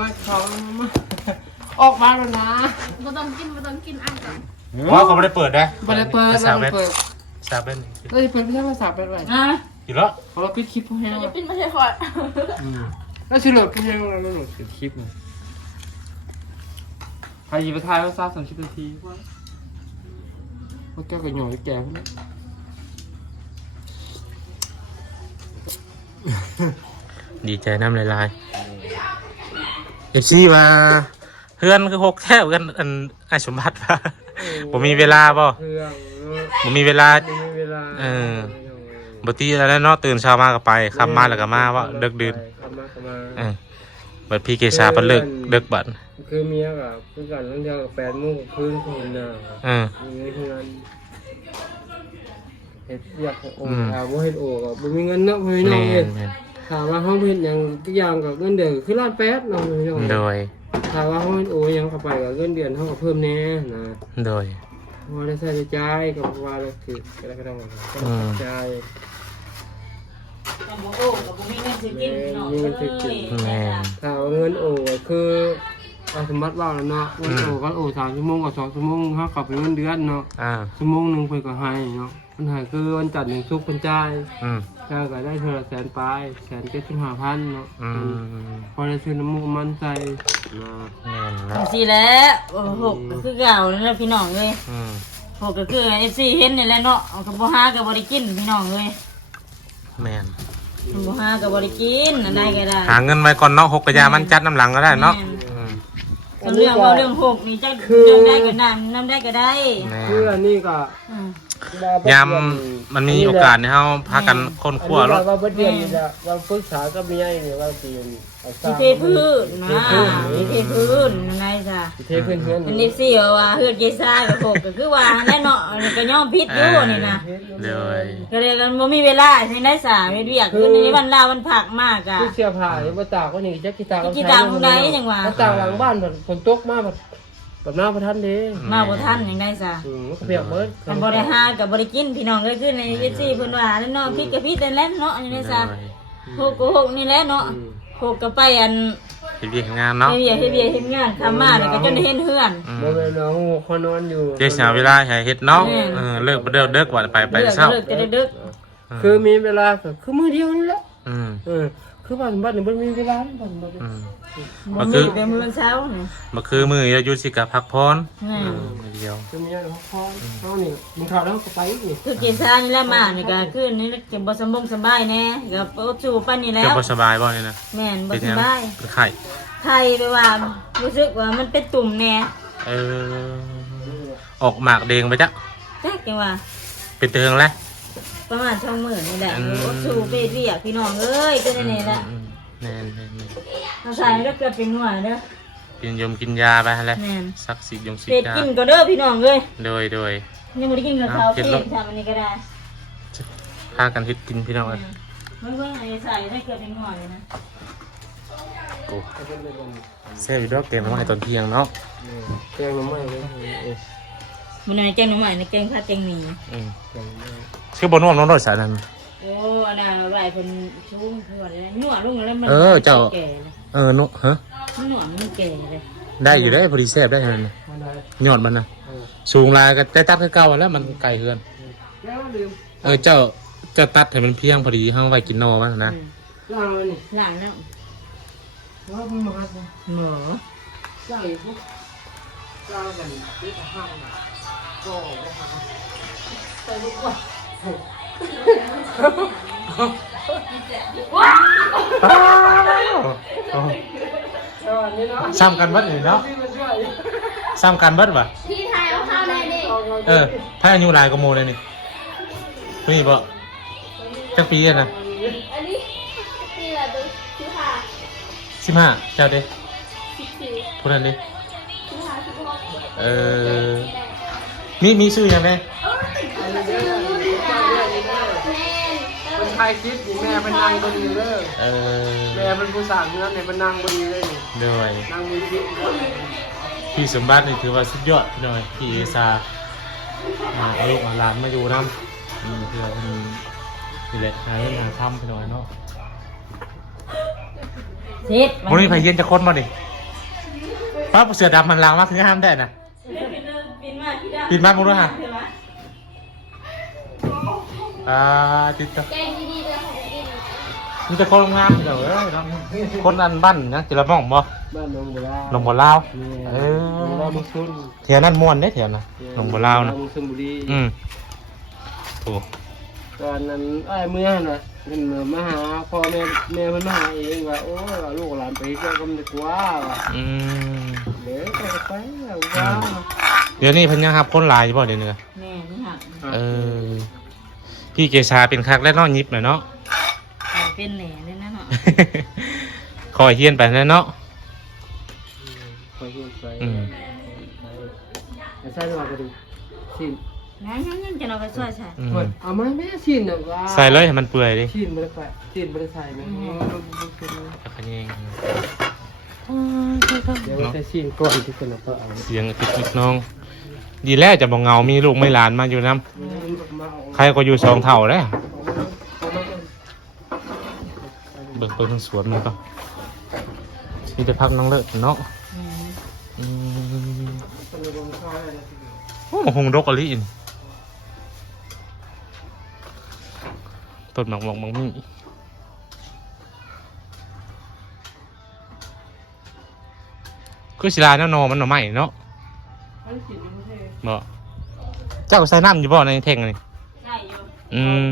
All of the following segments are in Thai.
มาเขามาออกมาแล้วนะบ่ต้องกินบ่ต้องกินอ่านก่อนว่าเขาไม่ได้เปิดนะบันเปิดสาบัวนเปิดสาวเบ็ดเราจะเปิดไม่ใช่ภาษาเป็นไรอะอยู่แล้วเราปิดคลิปพวกแห้งจะปิ้นไม่ใช่คอยแล้วชิลล์พวกแห้งเราเราหลุดคลิปเลยใครยิงไปทายว่าซาสามสิบนาทีว่าแก้วกับหน่อยแก่พวกนี้ดีใจน้ำลายลาย อฟซีมาเพื่อนคือหกแท้กันอันไอสมบัติป่ะผมมีเวลาป่ะเครื่องผมมีเวลาไม่มีเวลาเออบตีแล้วเนาะตื่นเช้ามาก็ไปขับมาแล้วก็มาว่าเลิกดื่นขับมาขับมาเออบัดพี่เกชาเพิ่นเลิกเลิกบัดคือเมียกับคือกันตั้งแต่กับแฟนมุ่งกับพื้นคนน่ะเออมีเงินเงินเฮ็ดอยากโอ้อืมถามว่าเฮ็ดโอ้กับบ่มีเงินเนาะพี่น้แม่องเฮ็ดนแม่น ถามว่าเฮาเฮ็ดหยังทุกอย่างกับเงินเดือนคือล้านแปดเนาะพี่น้องโดย ถามว่าเฮาเฮ็ดโอ้หยังเข้าไปกับเงินเดือนเฮาก็เพิ่มแน่นะโดยเพราะว่าได้ใช้จ่ายกับว่าแล้วคืออะไรก็ต้องก็ต้องอืม จ่ายแต่บ่โอ้กับบ่มีเงินสิกินเนาะมีเงินสิกินแม่นถ้าเอาเงินโอ้ก็คือเอาสมบัติว่าแล้วเนาะเงินโอ้ก็โอ้สามชั่วโมงกับสองชั่วโมงเฮาก็เป็นเงินเดือนเนาะอ่าชั่วโมงหนึงเพิ่นก็ให้เนาะ ปัญหาคือวันจันทร์ถึงศุกร์เพิ่นจ่ายอืมจ่ายก็ได้เทื่อละแสนปลายแสนเจ็ดสิบห้าพันเนาะอืมพอได้ซื้อน้ำมูกมันใส่มาแม่นจัเนาะงซี่แหล้วโอ้หกก็คือเก่านั่นแหละพี่น้องเอ้ยอืมหกก็คือ FC เห็นนี่แหละเนาะเอาก็บ่หาก็บ่ได้กินพี่น้องเอ้ยแม่นบ่หาก็บ่ได้กินอันใดก็ได้หาเงินไว้ก่อนเนาะหกกระยามันจัดน้ำหลังก็ได้เนาะ อืมก็เรื่องว่าเรื่องหกนี่จะเรื่องได้ก็ได้นำได้ก็ได้แม่เพื่อนี่ก็อืมยามมันมีโอกาสให้เฮาพากันค้นคว้าอันแล้นี้วว่าเบิดเดือนนี่ละว่าปรึกษากับเมียนี่ว่าสิเอาส สิร้างเทพื้นนะสิเทพื้นนั่นไงจ้ะสิเทพื้นเฮือนอันนี้สิว่าเฮือดเกซ่ากับหกก็คือว่าแน่เนาะอันนี้ก็ย่อมพิษอยู่นี่นะเลยก็เลยกันบ่มีเวลาใช้ได้สาเฮ็ดเวียกคือในวันลาวันผักมากอะคือเสื้อผ้านี่บ่ตากว่านี่จักกีตาร์กีตาร์ผู้ใดจังหวะบ่ตากหลังบ้านแบบฝนตกมาแบบแบบหน้าบ่ทันเด้มาบ่ทันยังได้ซะอืมมันก็เปียกเบิดมันบ่ได้หากับบ่ได้กินพี่น้องเอ้ยคือในเอซี่เพิ่นว่าแล้วเนาะพิษกับพิษแต่แล้วเนาะยังได้ซะหกก็หกนี่แหละเนาะ หกก็ไปอันเฮ็ดเวียกงานเนาะเฮ็ดเวียกเฮ็ดเวียกเฮ็ดงานทำมาแล้วก็จนได้เห็นเฮือน อืมบ่แม่นน้องเขานอนอยู่เจ๊สาวเวลาให้เฮ็ดเนาะเออเลิกบ่เลิกเลิกกว่าไปไปเลิกเช้าเลิกจะได้ดึกคือมีเวลาก็คือมื้อเดียวนี่แหละอืม เออคือบ้านบ้านนี่บ่มีเวลาบ้านบ่ได้อืม บ่ก็มีคือเป็นมื้อเช้านี่บ่คือมื้อเราอยู่สิกับพักพรแม่ เออมื้อเดียวคือมีอะไรพอเฮานี่มึงเข้าแล้วก็ไปอีกนี่คือกินซ่านี่แหละมานี่ก็คือนี่เก็บบ่สมบงสบายแน่ก็โอ้สู่ปานนี้แล้จะวบ่สบายบ่นี่นะแม่นบ่เป็นสยังบายเป็นไข้ไข้ไปว่ารู้สึกว่ามันเป็นตุ่มแน่เออออกหมากแดงไปจ้ะจักจังว่า เป็นเตืองแล้วประมาณช่องมื้อนี่แหละอืมโอ้สู่ไปเรียกพี่น้องเอ้ยก็ได้นี่แหละอืม แม่นแม่นแม่นเอาใส่แล้วเกิดเป็นหน่วยเด้อกินยมกินยาไปหั่นแหละแม่นสักสิยมสิเป็ดยากินก็เด้อพี่น้องเอ้ยโดยโดย ยังบ่ได้กินกับข้าวเอาเผ็เผ็ดดลงทำอันนี้ก็ได้พากันเฮ็ดกินพี่น้องเอ้ยเบิ่งเบิ่งไอ้ใส่ได้เกิดเป็นหน่วยเลยนะโอ้แซ่บอยู่ดอกเต็มมาให้ตอนเที่ยงเนาะแกงน้ำไม้เลยเออมันในแกงหน่อไม้ในแกงผัดแกงหมี่อืมแกงน้ำไม้ชื่อบ่นวมน้องรสสายนั้น โอ้อันน่ะไหวเพิ่นชุ่มทั่วเลยหนวดลงแล้วมันเออเจ้า แก่เลยเออเนาะฮะ หนวดมันแก่เลยได้อยู่ได้พอดีแซ่บได้ขนาดนั้นมันได้ยอดมันนะเออสูงลายก็ได้ตัดคือเก่าแล้วมันไกลเกินแล้วลืมเออเจ้าจะตัดให้มันเพียงพอดีเฮาไว้กินนอมันนะอืมล่างมันนี่หลังแล้วว่ามันมาสิหมอล่างอีกปุ๊บล่างกันที่ห้างน่ะก็บ่หาใส่ลูกว่าสวัสดีเนาะ ซ้ำกันเบิดนี่เนาะพี่มาช่วยซ้ำกันเบิดว่ะพี่ไทยเอาข้าวในดิเออถ้าอายุหลายก็โมเลยนี่นี่บ่จักปีอะนะอันนี้นี่แหละดูคือค่ะสิบห้าเจ้าเด้สิบสี่พูดนั่นดิคือค่ะสิบหกเออมีมีชื่อยังไง ไทยคิดนี่แม่เป็นนางบดีเลยเออแม่เป็นผู้สร้างเนื้อเนี่ยเป็นนางบดีเลยนี่ด้วยนางบดีพี่สมบัตินี่ถือว่าสุดยอดพี่น้อยพี่เอซาอ่าเอาลูกเอาหลานมาอยู่น้ำอืมคือว่าอืมนี่แหละหาเงินหาทำพี่น้อยเนาะเฮ็ดวันนี้ไผเย็นจะคนบ่นี่ป้าเสือดำมันลางมากถึงห้ามได้น่ะ ปินมาที่ดาปินมามึงด้วยฮะ อ่าติดต่อ แกงดีๆเลยของกิน มีแต่คนงามเดี๋ยวเอ้ยเนาะคนอันบ้านนะจะละม่องบ่บ้านหนองบัวลาวหนองบัวลาวเอเออหนองบัวลาวอมุกซุนแถวนั้นม่วนได้แถวน่ะหนองบัวลาวนะมุกซุนบุรีอืมถูกตอนนั้นไอ้ายเมื่อน่ะเพิ่นมาหาพ่อแม่แม่เพิ่นมาหาเองว่าโอ้ยลูกหลานไปเที่ยวก็มันจะกลัวว่าอืมเดี๋ยวไปไปว่าเดี๋ยวนี้เพิ่นยังรับคนหลายอยู่บ่เดี๋ยวนี้แม่นี่หักเออพี่เกชาเป็นคักและน้องยิบหน่อยเนาะ เป็นแหน่เลยนะเนาะคอยเฮียนไปแล้วเนาะคอยเฮ็ดไปอืมแต่ใช่ว่ากระดูกชิ้นงั้นงั้นงั้นจะเราไปช่วยใช่อืมเฮ้ยเอามาแม่ชิ้นน่ะว่าใส่เลยให้มันเปื่อยดิชิ้นบ่ได้ไปชิ้นบ่ได้ใส่แม่มันมันเป็นแล้วก็ยิงเดี๋ยวใส่ชิ้นก่อนที่จะเอาเอาเสียงติดนิดน้อง ดีแล้วจะบอกเหงามีลูกไม่หลานมาอยู่น้ำใครก็อยู่สองเท่าแล้ว เบิ่งเบิ่งทางสวนมันก็มีแต่พักน้องเลิศเนาะอืมอืมโอ้หงดกอะไรอินต้นหมากหมอกมังมี่คือศิลาเนาะโนมันหน่อไม้เนาะบ่เจ้าก็ใส่น้ำอยู่บ่ในเท่งนี่ใช่อยู่อืม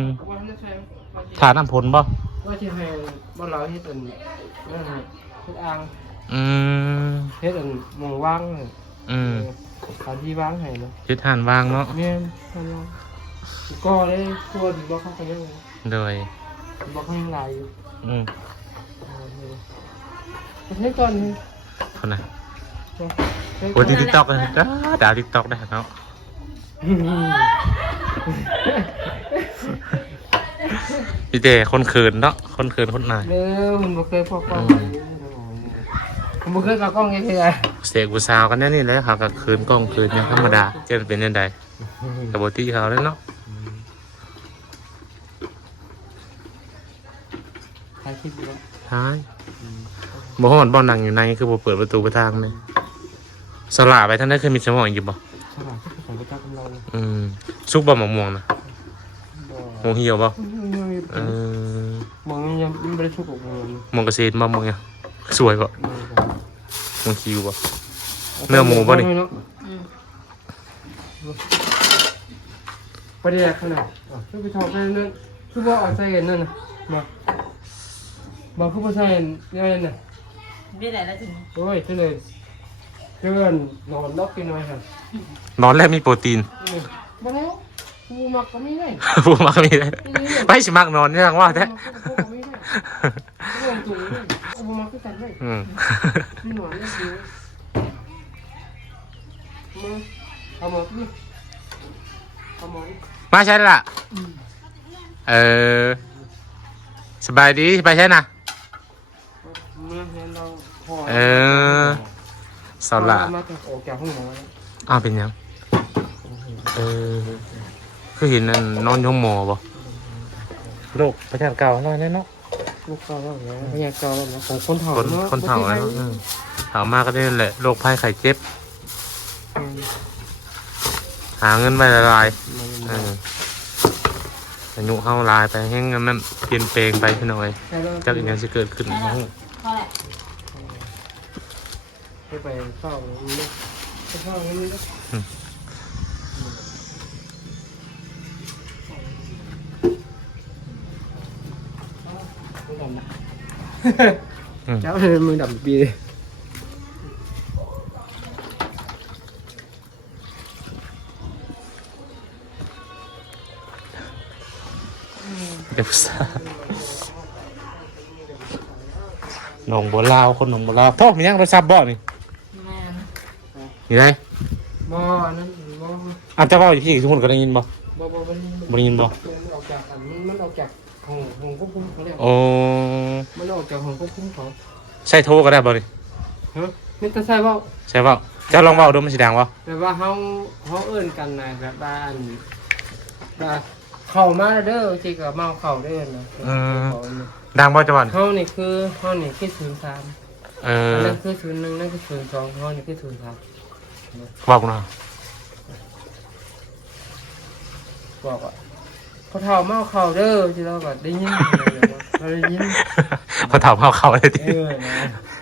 ถาน้ำผลบ่ ว่าที่ให้บ้านเราเฮ็ดอันนั่นฮะเฮ็ดอ่างอืมเฮ็ดอันหมองว่างน่ะอืมสถานที่ว่างให้เนาะยึดทานวางเนาะแม่นท่านว่าก็ได้ตัวดีบ่เข้าไปยังไงโดยบ่เข้ายังหลายอยู่อืมประเทศก่อนนี่คนน่ะเฮ็ดโอ้ยติ๊กต็อกเลยดาวติ๊กต็อกได้เนาะ พี่เจคนเขินเนาะคนเขินคนนายเด้อผมบ่เคยพอกกล้องผมบ่เคยกับกล้องยังไงเสกกูสาวกันแน่นี่แหละครับกับเขินกล้องเขินอย่างธรรมดาจะเป็นยังไงกับบที่เขาแล้วเนาะถ่ายคลิปอยู่ว่าใช่บ่ฮอดบ่นั่งอยู่ในคือบ่เปิดประตูไปทางเลยสลาไปทางนั้นเคยมีสมองอยู่บ่ฉลาดที่ของประจักษ์กำลังอืมซุกบ่มะม่วงนะบ่มะม่วงเหี่ยวบ่เไม่ได้ชุกกับมันมองเกษตรบ่มองเนี่ยสวยบ่มองคิวบ่เนื้อหมูป่ะนี่อืมประเดี๋ยวขนาดอะคือไปทอดไปนั่นคือว่าเอาใส่กันนั่นน่ะมาบอกคือว่าใส่กันนั่นน่ะไม่ได้แล้วถึงโอ้ยเท่าเลยเกินนอนนอกกินหน่อยครับนอนแล้วมีโปรตีนมาแล้วกูมักก็ไม่ได้ผู้มักมีได้ไปสิมักนอนนี่ทางว่าแท้ ม่ได้กูลงตัวเลยกูมักก็ตัดได้อืมไม่หนอนเลยดูมาเอามาพี่เอามามาใช่ละเออสบายดีสบายใช่นะเมื่อเห็นเราพอเออสาละมาจากออกจากห้องหมอแล้วอ้าวเป็นยังเออคือเห็นนั่นนอนอยห้องหมอบ่โรคประชาเก่าหน่อยแน่เนาะ ลูกเก่าแล้วนะพยากรแล้วนะของคนเฒ่าคนเนาะคนเฒ่าแล้วอืมเฒ่ามากก็ได้นั่นแหละโรคภัยไข้เจ็บอืมหาเงินไปละลายเอออายุเข้าลายไปให้เงินมันเปลี่ยนแปลงไปพี่น้อยใช่แล้วจากอีกอย่างจะเกิดขึ้นได้โอ้แล้วโหพอแหละให้ไปเฝ้าลูกไปเฝ้าให้ลูก เจ้าเลยมือดำปีเลยเดี๋ยวซาหนองบัวลาวคนหนองบัวลาวโทษมียังโทรศัพท์บ่นี่แม่นนี่ไงบ่อันนั้นบ่อาจจะเว่าอยู่ที่ทุกคนก็ได้ยินบ่บ่บ่มันบ่ได้ยินบ่มั ของของควบคุมเขาเรียกโอ้มันออกจากของควบคุมเขาใช่โทรก็ได้บ่นี่ฮะนี่จะใช่ว่าใช่เปล่าจะลองเว่าดูมันสิดังบ่แบบว่าเขาเขาเอิ้นกันนะแบบว่าอันว่าเข้ามาเด้อที่ก็มาเข้าเด้อนะอืมเข้าเนี่ยดังบ่จอนเขานี่คือเขานี่คือศูนย์สามเออันอนั้นคือศูนย์หนึ่งนั่นคือศูนย์สองเขานี่คือศูนย์สามบอกหน่อยบอกว่า เขาเท่าเมาเข่าเด้อที่เราก็ได้ยินเราได้ยินพอถามเขาเขาเลยทีเออนะ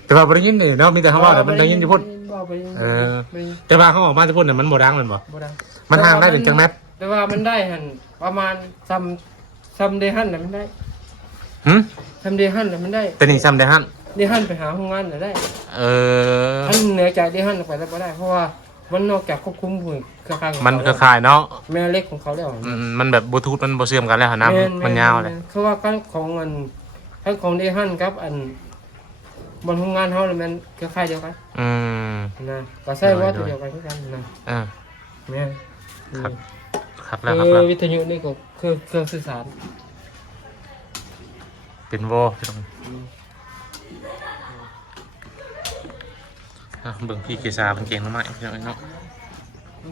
แต่ว่าบ่ได้ยินนี่เนาะมีแต่เขาว่าแต่มันได้ยินที่พูดบอกไปยินเออไม่ได้ยินแต่ว่าเขาออกมาที่พูดเนี่ยมันบ่ดังแมันบ่ บ่ดัง มันห่างได้เป็นจังแมตรแต่ว่ามันได้หันประมาณซัมซัมเดฮันน่ะมันได้หึซัมเดฮันน่ะมันได้แต่นี่ซ้ำได้ฮั่นเดฮันไปหาห้องงานน่ะได้เออท่านเหนือจากเดฮันออกไปแล้วบ่ได้เพราะว่า มันนอกจากควบคุมหุ่นเครือข่ายของมันเขาเครือข่ายเนาะแม่เล็กของเขาแล้วอืมมันแบบบลูทูธมันบ่เชื่อมกันแล้วหาน้ำมันยาวเลยคือว่าการของอันทั้งของเดฮันกับ อันบนห้องงานเฮาเลยมันเครือข่ายเดียวกันอืมนะก็ใช้ว่าตัวเดียวกันคือกันนะเออแม่นครับครับแล้วครับคือแล้ววิทยุนี่ก็คือเครื่องสื่อสารเป็นโวพี่น้อง อะเบิ่งพี่เกษาเป็นเก่งมากๆพี่น้องเนาะม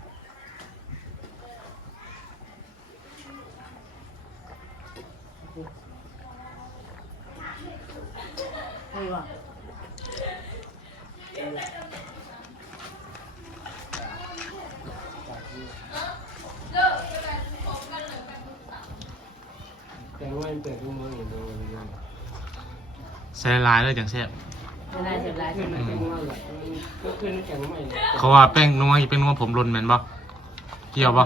ัายเลยจังแซ่บเวลาเสร็จแล้วขึ้นมาแข่งว่าหลักก็ขึ้นแข่งใหม่เขาว่าแป้งนัวอีเป็นนัวผมรนแม่นบ่เกี่ยวบ่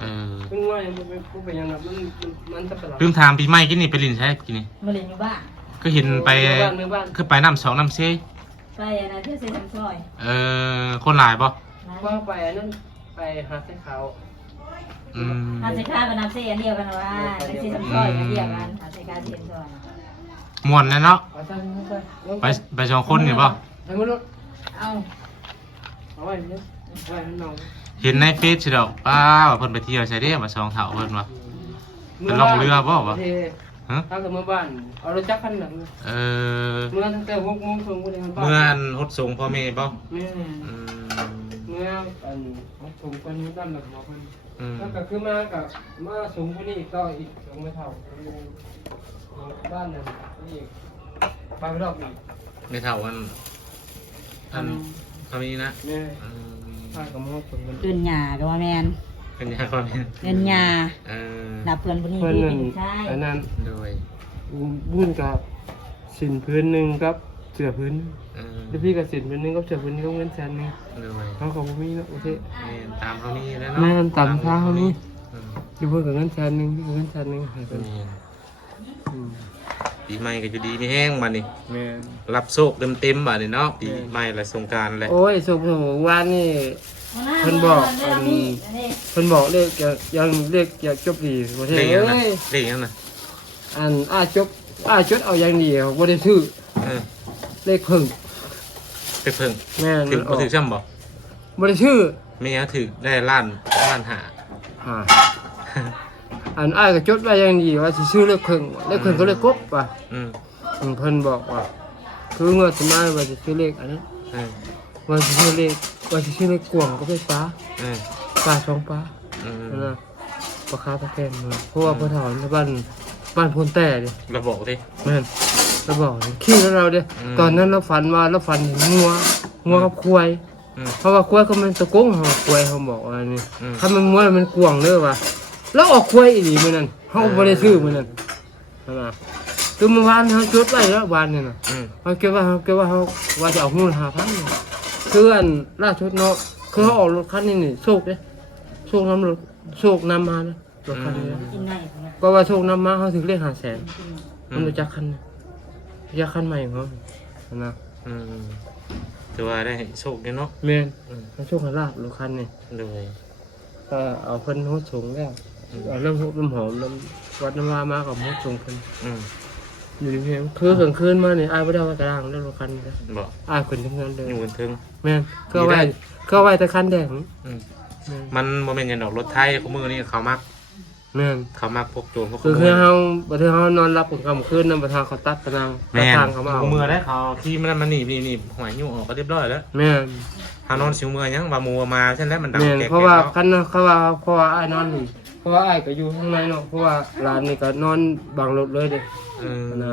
เออขึ้นว่ามันเป็นผู้เป็นยังไงมันมันจะเป็นลืมถามปีใหม่กินนี่ไปลินใช่กินนี่มาเรียนอยู่บ้านก็เห็นไปเนื้อบ้านเนื้อบ้านคือไปน้ำสองน้ำเซยไปอันนั้นที่เซ็นทรัลซอยเออคนหลายบ่นะว่าไปนั่นไปหาเส้นขาวอืมหาเซ็นค้ากับน้ำเซ็นอันเดียวกันว่าในเซ็นทรัลซอยอันเดียวกันหาเซ็นค้าเซ็นซอย ม่วนแน่เนาะเอาใช่ใช่ไปไปสองคนนี่บ่ไปมันรถเอ้าเอาไว้เนี่ยไว้มันนอนเห็นในเฟซสิดอกป้าว่าเพิ่นไปเที่ยวใช่เด้มาสองเฒ่าเพิ่นว่าเป็นล่องเรือเปล่าวะฮะถ้าเกิดเมื่อบ้านเอารถจักรคันหนึ่งเออเมื่อตั้งแต่หกโมงถึงวันนี้บ้านเมื่อนฮดสูงพ่อแม่บ่เมื่ออืมเมื่ออันผมคนนี้ด้านหลังมาเพิ่นอืมแล้วก็คือมากับมาสูงกว่านี้ก็อีกสองไม่เท่า บ้านนั่นนี่ไปรอบอีกไม่เท่ากันอันทำนี้นะเนี่ยอืมป้ากับมอสูงกันเกินหยากับว่าแมนเป็นยังไงพ่อแม่เกินหยาเออดับเพื่อนคนนี้เพิ่นที่นั่นเป็นใช่อันนั้นโดยบุญกับสินพื้นหนึ่งครับเสือพื้นหนึ่งเออแล้วพี่กับสินพื้นหนึ่งก็เสือพื้นหนึงก็เงินแสนหนึงโดยเขาของผมมีนะโอเค แม่นตามเขานี่แล้วแม่เนาะนตามเขานี่อืมอยู่เพื่อนกับเงินแสนหนึ่งพี่กับเงินแสนหนึ่งให้เพิ่นแม่นอืม ปีใหม่ก็อยู่ดีไม่แห้งบัดนี้แม่นรับโชคเต็มๆบัดนี้เนาะปีใหม่และสงกรานต์แหละโอ้ยสุขสมวานนี่ เพิ่นบอกอัน เพิ่นบอกเลขอยากยังเลขอยากจบดีบ่ใช่เลขยังนะเอ้ยเลขยังนะอันอ้าจบอ้าจดเอาอย่างดีเขาบ่ได้ซื้อเออเลขเพิ่งไปเพิ่งแม่นถึงมันอบ่อกถึงซ้ำบ่บ่ได้ซื้อไม่งั้นถึงได้ล้านล้านหา อ่า อันอ้ายก็จดไว้อย่างดีว่าสิซื้อเลขเพิ่งเลขเพิ่งก็เลขกบว่ะอืมอืมเพิ่นบอกว่า คือเมื่อสมัยว่าสิซื้อเลขอันนั้นเออว่าสิซื้อเลขว่าสิซื้อเลขกวางก็ไปปลาเออปลาสองปลาอืมนั่นน่ะปลาคาตะแกรงมาเพราะว่าพ่อถอนบ้านบ้านพนแต่ดิระบอกดิ แม่นเราบอกเลยขี้แล้วเราเด้อืม ตอนนั้นเราฝันว่าเราฝันเห็นงัวงัวกับควาย อืม เพราะว่าควายเขามันตะโกงเขาควายเขาบอกว่านี่อืม ถ้ามันงัวมันกวางเด้อว่ะ แล้วออกควายอีหลีมื้อนั้นเฮาบ่ได้ซื้อมื้อนั้นนั่นน่ะคือเมื่อวานเฮาจดไว้แล้ววานนี่น่ะอืมเฮาเก็บว่าเฮาเก็บว่าเฮาว่าจะเอาเงิน5,000นี่คืออันล่าสุดเนาะคือเขาออกรถคันนี้นี่โชคเด้โชคนำรถโชคนำมานะรถคันนี้นะกินได้ผมก็ว่าโชคนำมาเฮาถึงเลข500,000 มันรู้จักคันนะรู้จักคันใหม่ของเขานะ อืมถือว่าได้โชคดีเนาะแม่นอืมมันโชคกันลาบรถคันนี่เลยก็เอาเพิ่นโหดสูงแล้ว เอาเริ่มน้ำหอมน้ำวัดน้ำวามากับโหดสูงเพิ่นอืมอยู่ดีเพียงคือกลางคืนมาเนี่ยอายบ่ได้เอาไว้กระด้างแล้วรถคันนี่บอกอายคนทำงานเลยอยู่กันถึง แม่นก็ไว้ก็ไว้แต่คันแดงอืม แม่นมันโมเมนต์ยันดอกรถไทยของมือนี่เขามัก แม่นเขามาพกโจรพกขคือโมคือยเฮาบัดนี้เฮานอนรับกลางคืนนำประทางเขาตัดตารางแม่นทางเขามาเอามือได้เขาที่มันมันหนีบหนีบหนีบหอยยุ่งออกก็เรียบร้อยแล้วแม่น หานอนสิวมือยังว่ามูมาใช่แล้วมันดังแม่นแก๊กๆเพราะว่าเนาะคันเขาว่าเพราะว่าอ้ายนอนนี่เพ ราะว่าอ้ายก็อยู่ข้างในเนาะเพราะว่าร้านนี่ก็นอนบังรถเลยเด้เออ นะ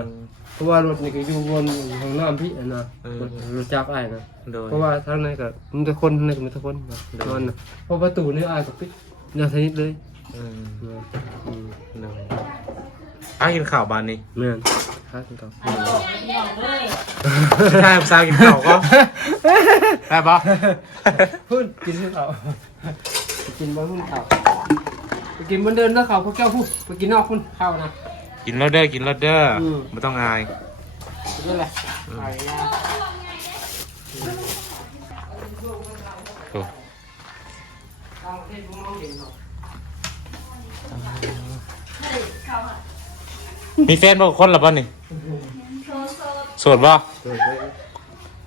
เพราะว่ารถนี่ก็อยู่บนห้องน้ำพี่อะนะเออ รถจักรอ้ายนะ โดย เพราะว่าทางในก็มีแต่คนทางในก็มีแต่คนนะนอนนะเพราะประตูนี่อ้ายก็ปิดอย่าสนิทเลยเออนะอืมโดยอ้ากินข่าวบานนี้แม่นครับครับไอ้บอกพี่น้องเลยใช่ภาษากินข่าวก็ได้ปะ พูดกินให้เขาไปกินบ้านพุ่นเขาไป กินบนเดินแล้วเขาพวกแก้วพูดไปกินนอกพุ่นเข้านะ กินแล้วเด้อกินแล้วเด้ออม ไม่ต้องอายกินนั่นแหละไปยาโอ้ทางประเทศผมมองเห็นเขามีแฟนบ่คนหรือเปล่านี่โสดบ่เกิดไป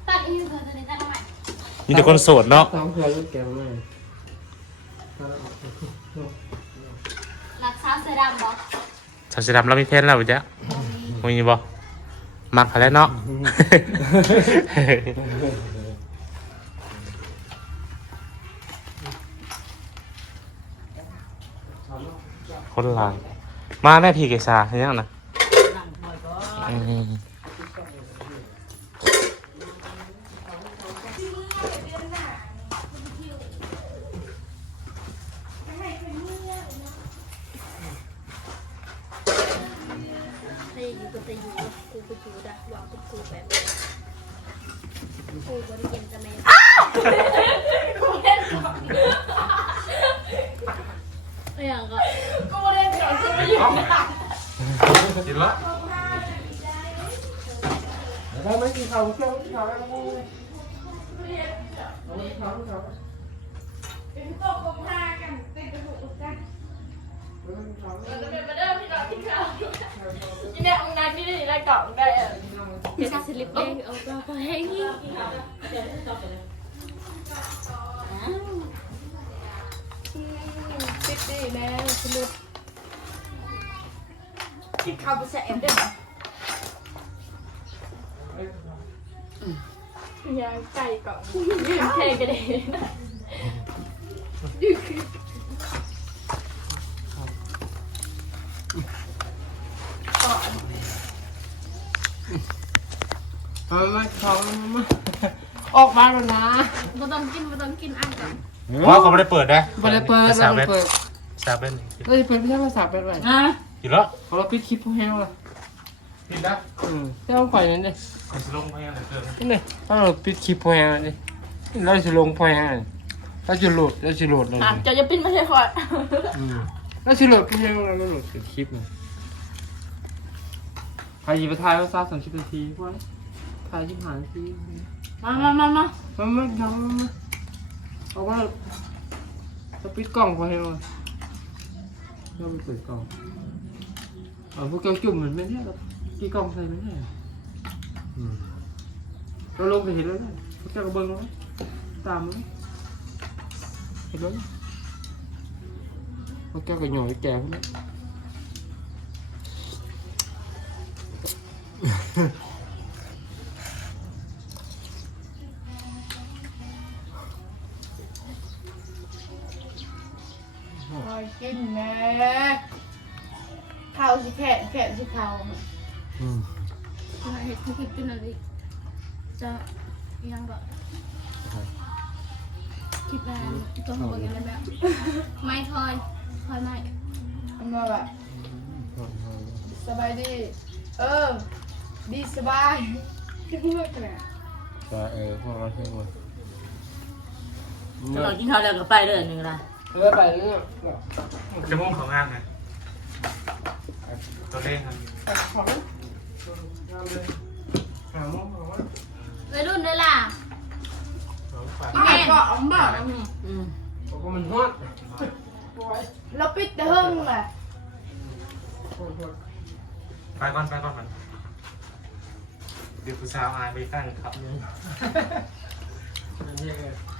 ตัดอีกเกินจะได้ตัดใหม่มีแต่คนโสดเนาะสองเพื่อนลูกแก้วแม่รั กษาเสื้อดำบอกชาวสีดำเรามีแฟนแล้วจ้ะมีบ่มักเขาแล้วเนาะ คนหลายมาแน่พี่เกษาเห็นยังนะนั่งคอยก่อนอืม กูบริเวณจะไม่กูเล่นก่อนไม่อย่างก็กูเล่นก่อนกูไม่อยู่กินละได้ไหมกินข้าวแก้วกินข้าวแล้วมึง ยังไงองนายพี่ได้ได้กล่องได้เออ เดี๋ยวสลิปเองเอาไปไปให้ปิดดีแม่สลิปคิดข้าวไปใส่เอ็มได้ไหมยางไก่ก่อนยืนเทกันเลยนะมา มาข้าวมามาออกมาแล้วนะไม่ต้องกินไม่ต้องกินอ่านก่อนว่าเขาไม่ได้เปิดนะไม่ได้เปิดสาวเว็ได้เปิดสาวเว็บเอ้ยเปิดไม่ใช่ภาษาเป็นไรอะกินแล้วเขาเราปิดคลิปพวกแห้งละกินนะอืมเจ้าข่อยนั่นดิคนสลงไปยังไงเกินนี่นี่ถ้าเราปิดคลิปพวกแห้งดิเราจะลงพวกแห้งเราจะโหลดเราจะโหลดเลยอะจะจะปิ้นไม่ใช่คอยอืมเราจะโหลดพวกแห้งเราโหลดคลิปเลยใครหยิบไปถ่ายภาษาสามสิบนาทีไว้ถ่ายชิบหายนาทีมามามามามามาทำมามาเอาว่าจะปิดกล้องพอให้มาเราไปเปิดกล้องเอาพวกแก้วจุ่มเหมือนไม่ได้หรอกกี่กล้องใส่ไม่ได้อืมเราลงไปเห็นแล้วนะพวกแก้วกระเบื้องแล้วนะตามแล้วเห็นแล้วนะพวกแก้วกระหน่อยแก่พวกนี้ค เห็ดกินอะไรจะยังก็คิดแม่ต้องบอกกันแล้วไม่คอยคอยไม่มันมาแบบสบายดี เออ ดีสบายที่พูดเนี่ยแต่เออพวกเราเชื่อว่าเรากินข้าวแล้วก็ไปเด้อหนึ่งละเออไปเรื่องจะมุ่งของงานไงตัวเลขครับ หาโมงหาโมงวัยรุ่นเลยล่ะอ่านก็อ๋อมบอกอืมบอกว่ามันฮอตเราปิดเทิงแหละไปก่อนไปก่อนมันเดี๋ยวผู้สาวอายไปตั้งครับนั่นเอง